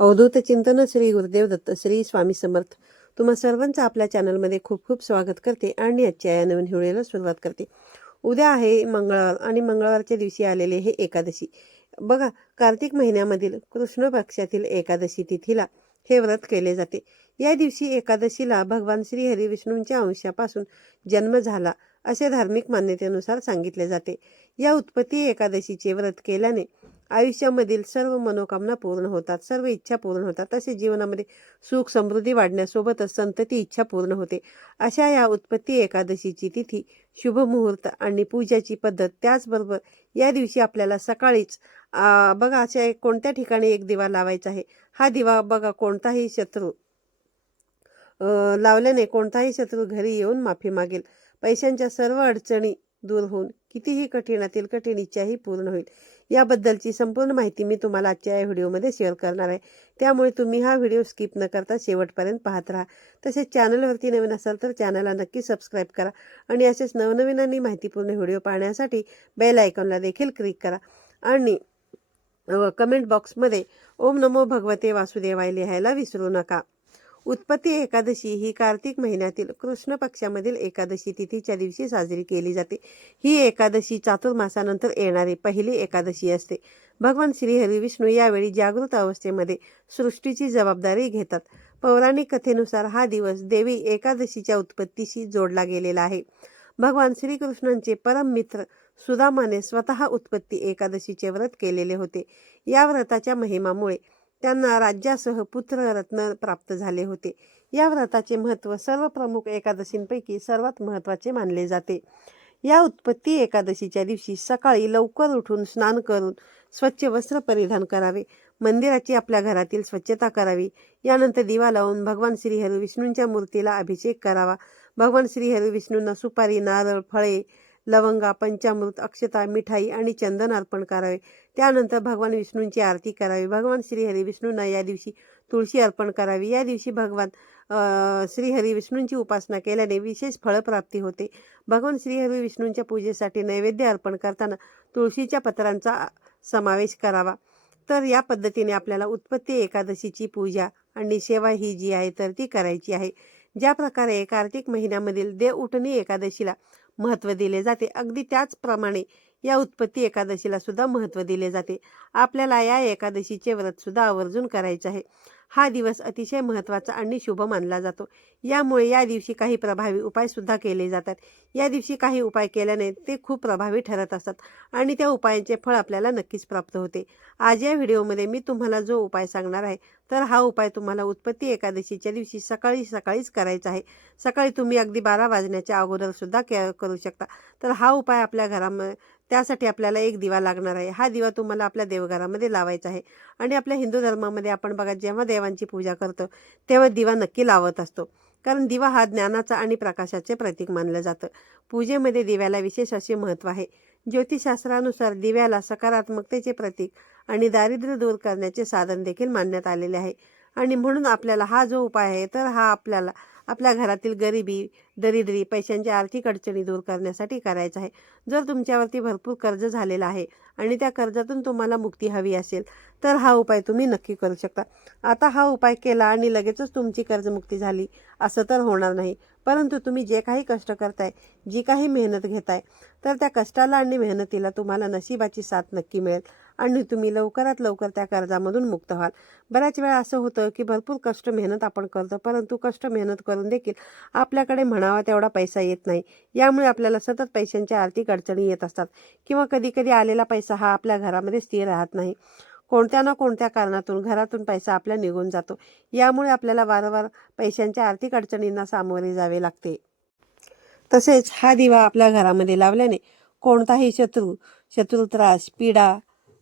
अवधूत चिंतन श्री गुरुदेव दत्त श्री स्वामी समर्थ. तुम्हा सर्वांचं आपल्या चॅनलमध्ये खूप खूप स्वागत करते आणि आजच्या या नवीन हिवळेला सुरुवात करते. उद्या आहे मंगळवार आणि मंगळवारच्या दिवशी आलेले हे एकादशी. बघा कार्तिक महिन्यामधील कृष्ण पक्षातील एकादशी तिथीला हे व्रत केले जाते. या दिवशी एकादशीला भगवान श्री हरिविष्णूंच्या अंशापासून जन्म झाला असे धार्मिक मान्यतेनुसार सांगितले जाते. या उत्पत्ती एकादशीचे व्रत केल्याने आयुष्यामधील सर्व मनोकामना पूर्ण होतात सर्व इच्छा पूर्ण होतात. तसेच जीवनामध्ये सुख समृद्धी वाढण्यासोबतच संतती इच्छा पूर्ण होते. अशा या उत्पत्ती एकादशीची तिथी शुभ मुहूर्त आणि पूजाची पद्धत त्याचबरोबर या दिवशी आपल्याला सकाळीच बघा अशा कोणत्या ठिकाणी एक दिवा लावायचा आहे. हा दिवा बघा कोणताही शत्रू लावल्याने कोणताही शत्रू घरी येऊन माफी मागेल. पैशांच्या सर्व अडचणी दूर होऊन कितीही कठीणातील कठीण इच्छाही पूर्ण होईल. याबद्दलची संपूर्ण माहिती मी तुम्हाला आजच्या या व्हिडिओमध्ये शेअर करणार आहे. त्यामुळे तुम्ही हा व्हिडिओ स्किप न करता शेवटपर्यंत पाहत राहा. तसेच चॅनलवरती नवीन असाल तर चॅनलला नक्की सबस्क्राईब करा आणि असेच नवनवीन आणि माहितीपूर्ण व्हिडिओ पाहण्यासाठी बेल आयकॉनला देखील क्लिक करा. आणि कमेंट बॉक्समध्ये ओम नमो भगवते वासुदेवाय लिहायला विसरू नका. उत्पत्ती एकादशी ही कार्तिक महिन्यातील कृष्ण पक्षामधील एकादशी तिथीच्या दिवशी साजरी केली जाते. ही एकादशी चातुर्मासानंतर येणारी पहिली एकादशी असते. भगवान श्रीहरी विष्णू यावेळी जागृत अवस्थेमध्ये सृष्टीची जबाबदारी घेतात. पौराणिक कथेनुसार हा दिवस देवी एकादशीच्या उत्पत्तीशी जोडला गेलेला आहे. भगवान श्रीकृष्णांचे परम मित्र सुदामाने स्वतः उत्पत्ती एकादशीचे व्रत केलेले होते. या व्रताच्या महिमामुळे त्यांना राज्यासह पुत्ररत्न प्राप्त झाले होते. या व्रताचे महत्त्व सर्व प्रमुख एकादशींपैकी सर्वात महत्त्वाचे मानले जाते. या उत्पत्ती एकादशीच्या दिवशी सकाळी लवकर उठून स्नान करून स्वच्छ वस्त्र परिधान करावे. मंदिराची आपल्या घरातील स्वच्छता करावी. यानंतर दिवा लावून भगवान श्रीहरी विष्णूंच्या मूर्तीला अभिषेक करावा. भगवान श्रीहरी विष्णूंना सुपारी नारळ फळे लवंगा पंचामृत अक्षता मिठाई आणि चंदन अर्पण करावे. त्यानंतर भगवान विष्णूंची आरती करावी. भगवान श्रीहरी विष्णूंना या दिवशी तुळशी अर्पण करावी. या दिवशी भगवान श्रीहरी विष्णूंची उपासना केल्याने विशेष फळप्राप्ती होते. भगवान श्रीहरी विष्णूंच्या पूजेसाठी नैवेद्य अर्पण करताना तुळशीच्या पत्रांचा समावेश करावा. तर या पद्धतीने आपल्याला उत्पत्ती एकादशीची पूजा आणि सेवा ही जी आहे तर ती करायची आहे. ज्या प्रकारे कार्तिक महिन्यामधील देव उठणी एकादशीला महत्त्व दिले जाते. अगदी त्याचप्रमाणे या उत्पत्ती एकादशीला सुद्धा महत्त्व दिले जाते. आपल्याला या एकादशीचे व्रत सुद्धा आवर्जून करायचे आहे. हा दिवस अतिशय महत्त्वाचा आणि शुभ मानला जातो. यामुळे या दिवशी काही प्रभावी उपायसुद्धा केले जातात. या दिवशी काही उपाय केल्याने ते खूप प्रभावी ठरत असतात आणि त्या उपायांचे फळ आपल्याला नक्कीच प्राप्त होते. आज या व्हिडिओमध्ये मी तुम्हाला जो उपाय सांगणार आहे तर हा उपाय तुम्हाला उत्पत्ती एकादशीच्या दिवशी सकाळी सकाळीच करायचा आहे. सकाळी तुम्ही अगदी बारा वाजण्याच्या अगोदरसुद्धा क के करू शकता. तर हा उपाय आपल्या घरामध्ये त्यासाठी आपल्याला एक दिवा लागणार आहे. हा दिवा तुम्हाला आपल्या देवघरामध्ये लावायचा आहे. आणि आपल्या हिंदू धर्मामध्ये आपण बघा जेव्हा देवांची पूजा करतो तेव्हा दिवा नक्की लावत असतो. कारण दिवा हा ज्ञानाचा आणि प्रकाशाचे प्रतीक मानलं जातं. पूजेमध्ये दिव्याला विशेष असे महत्त्व आहे. ज्योतिषशास्त्रानुसार दिव्याला सकारात्मकतेचे प्रतीक आणि दारिद्र्य दूर करण्याचे साधन देखील मानण्यात आलेले आहे. आणि म्हणून आपल्याला हा जो उपाय आहे तर हा आपल्याला आपल्या घरातील गरिबी दरिद्री पैशांच्या आर्थिक अडचणी दूर करण्यासाठी करायचं आहे. जर तुमच्यावरती भरपूर कर्ज झालेलं आहे आणि त्या कर्जातून तुम्हाला मुक्ती हवी असेल तर हा उपाय तुम्ही नक्की करू शकता. आता हा उपाय केला आणि लगेचच तुमची कर्जमुक्ती झाली असं तर होणार नाही. परंतु तुम्ही जे काही कष्ट करताय जी काही मेहनत घेताय तर त्या कष्टाला आणि मेहनतीला तुम्हाला नशिबाची साथ नक्की मिळेल. आणि तुम्ही लवकरात लवकर त्या कर्जामधून मुक्त व्हाल. बऱ्याच वेळा असं होतं की भरपूर कष्ट मेहनत आपण करतो परंतु कष्ट मेहनत करून देखील आपल्याकडे म्हणावा तेवढा पैसा येत नाही. यामुळे आपल्याला सतत पैशांच्या आर्थिक अडचणी येत असतात किंवा कधीकधी आलेला पैसा हा आपल्या घरामध्ये स्थिर राहत नाही. कोणत्या ना कोणत्या कारणातून घरातून पैसा आपला निघून जातो. यामुळे आपल्याला वारंवार पैशांच्या आर्थिक अडचणींना सामोरे जावे लागते. तसेच हा दिवा आपल्या घरामध्ये लावल्याने कोणताही शत्रू शत्रू त्रास पीडा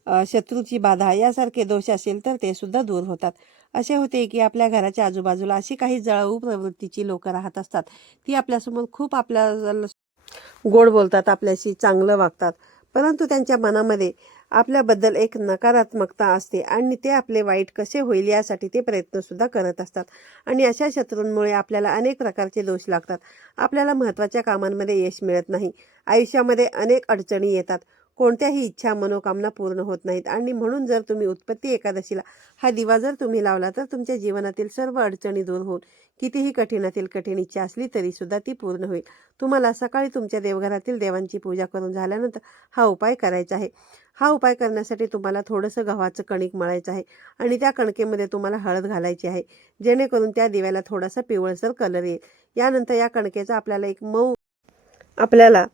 शत्रूची बाधा यासारखे दोष असेल तर ते सुद्धा दूर होतात. असे होते की आपल्या घराच्या आजूबाजूला अशी काही जळाऊ प्रवृत्तीची लोक राहत असतात. ती आपल्यासमोर खूप आपल्या गोड बोलतात आपल्याशी चांगलं वागतात. परंतु त्यांच्या मनामध्ये आपल्याबद्दल एक नकारात्मकता असते आणि ते आपले वाईट कसे होईल यासाठी ते प्रयत्नसुद्धा करत असतात. आणि अशा शत्रूंमुळे आपल्याला अनेक प्रकारचे दोष लागतात. आपल्याला महत्त्वाच्या कामांमध्ये यश मिळत नाही. आयुष्यामध्ये अनेक अडचणी येतात. कोणत्याही इच्छा मनोकामना पूर्ण होत नाहीत. आणि म्हणून जर तुम्ही उत्पत्ती एकादशीला हा दिवा जर तुम्ही लावला तर तुमच्या जीवनातील सर्व अडचणी दूर होऊन कितीही कठीणातील कठीण इच्छा असली तरी सुद्धा ती पूर्ण होईल. तुम्हाला सकाळी तुमच्या देवघरातील देवांची पूजा करून झाल्यानंतर हा उपाय करायचा आहे. हा उपाय करण्यासाठी तुम्हाला थोडंसं गव्हाचं कणिक मळायचं आहे आणि त्या कणकेमध्ये तुम्हाला हळद घालायची आहे. जेणेकरून त्या दिव्याला थोडासा पिवळसर कलर येईल. यानंतर या कणकेचा आपल्याला एक मऊ आपल्याला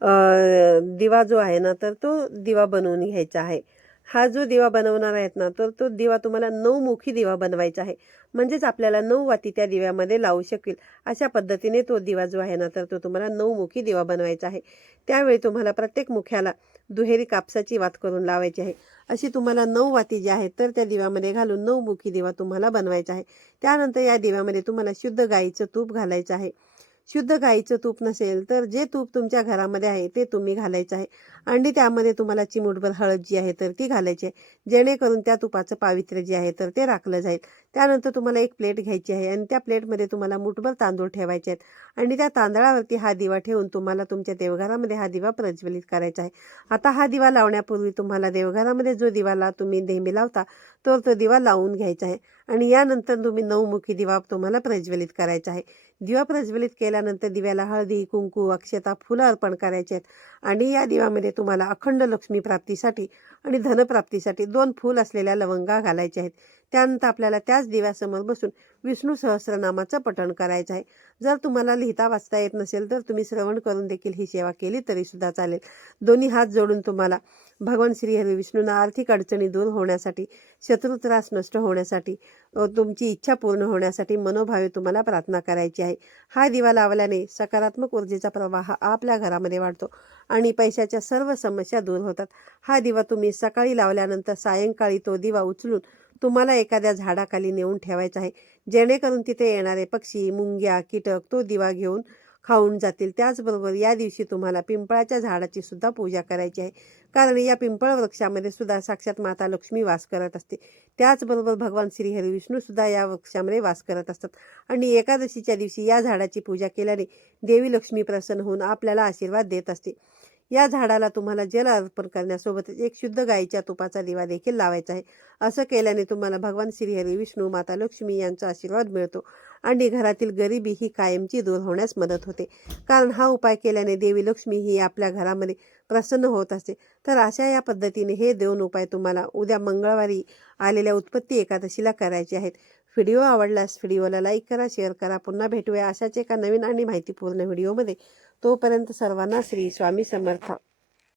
दिवा जो आहे ना तर तो दिवा बनवून घ्यायचा आहे. हा जो दिवा बनवणार आहेत ना तर तो दिवा तुम्हाला नऊमुखी दिवा बनवायचा आहे. म्हणजेच आपल्याला नऊ वाती त्या दिव्यामध्ये लावू शकेल. अशा पद्धतीने तो दिवा जो आहे ना तर तो तुम्हाला नऊमुखी दिवा बनवायचा आहे. त्यावेळी तुम्हाला प्रत्येक मुख्याला दुहेरी कापसाची वात करून लावायची आहे. अशी तुम्हाला नऊ वाती जी आहेत तर त्या दिव्यामध्ये घालून नऊमुखी दिवा तुम्हाला बनवायचा आहे. त्यानंतर या दिव्यामध्ये तुम्हाला शुद्ध गाईचं तूप घालायचं आहे. शुद्ध गाईचं तूप नसेल तर जे तूप तुमच्या घरामध्ये आहे ते तुम्ही घालायचं आहे. आणि त्यामध्ये तुम्हाला चिमूटभर हळद जी आहे तर ती घालायची आहे. जेणेकरून त्या तुपाचं पावित्र्य जे आहे तर ते राखलं जाईल. त्यानंतर तुम्हाला एक प्लेट घ्यायची आहे आणि त्या प्लेटमध्ये तुम्हाला मुठभर तांदूळ ठेवायचे आहेत. आणि त्या तांदळावरती हा दिवा ठेवून तुम्हाला तुमच्या देवघरामध्ये हा दिवा प्रज्वलित करायचा आहे. आता हा दिवा लावण्यापूर्वी तुम्हाला देवघरामध्ये जो दिवाला तुम्ही नेहमी लावता तर तो दिवा लावून घ्यायचा आहे. आणि यानंतर तुम्ही नऊमुखी दिवा तुम्हाला प्रज्वलित करायचा आहे. दिवा प्रज्वलित केल्यानंतर दिव्याला हळदी कुंकू अक्षता फुलं अर्पण करायचे आहेत. आणि या दिव्यामध्ये तुम्हाला अखंड लक्ष्मी प्राप्तीसाठी आणि धनप्राप्तीसाठी दोन फूल असलेल्या लवंगा घालायच्या आहेत. त्यानंतर आपल्याला त्याच दिव्यासमोर बसून विष्णू सहस्रनामाचं पठण करायचं आहे. जर तुम्हाला लिहिता वाचता येत नसेल तर तुम्ही श्रवण करून देखील ही सेवा केली तरीसुद्धा चालेल. दोन्ही हात जोडून तुम्हाला भगवान श्री हरी विष्णूंना आर्थिक अडचणी दूर होण्यासाठी शत्रू त्रास नष्ट होण्यासाठी तुमची इच्छा पूर्ण होण्यासाठी मनोभावे तुम्हाला प्रार्थना करायची आहे. हा दिवा लावल्याने सकारात्मक ऊर्जेचा प्रवाह आपल्या घरामध्ये वाढतो आणि पैशाच्या सर्व समस्या दूर होतात. हा दिवा तुम्ही सकाळी लावल्यानंतर सायंकाळी तो दिवा उचलून तुम्हाला एखाद्या झाडाखाली नेऊन ठेवायचा आहे. जेणेकरून तिथे येणारे पक्षी मुंग्या कीटक तो दिवा घेऊन खाऊन जातील. त्याचबरोबर या दिवशी तुम्हाला पिंपळाच्या झाडाची सुद्धा पूजा करायची आहे. कारण या पिंपळ वृक्षामध्ये सुद्धा साक्षात माता लक्ष्मी वास करत असते. त्याचबरोबर भगवान श्रीहरी विष्णू सुद्धा या वृक्षामध्ये वास करत असतात. आणि एकादशीच्या दिवशी या झाडाची पूजा केल्याने देवी लक्ष्मी प्रसन्न होऊन आपल्याला आशीर्वाद देत असते. या झाडाला तुम्हाला जल अर्पण करण्यासोबतच एक शुद्ध गाईच्या तुपाचा दिवा देखील लावायचा आहे. असं केल्याने तुम्हाला भगवान श्रीहरी विष्णू माता लक्ष्मी यांचा आशीर्वाद मिळतो. आणि घरातील गरिबी ही कायमची दूर होण्यास मदत होते. कारण हा उपाय केल्याने देवी लक्ष्मी ही आपल्या घरामध्ये प्रसन्न होत असते. तर अशा या पद्धतीने हे दोन उपाय तुम्हाला उद्या मंगळवारी आलेल्या उत्पत्ती एकादशीला करायचे आहेत. व्हिडिओ आवडल्यास व्हिडिओला लाईक करा शेअर करा. पुन्हा भेटूया अशाच एका नवीन आणि माहितीपूर्ण व्हिडिओमध्ये. तोपर्यंत सर्वांना श्री स्वामी समर्थ.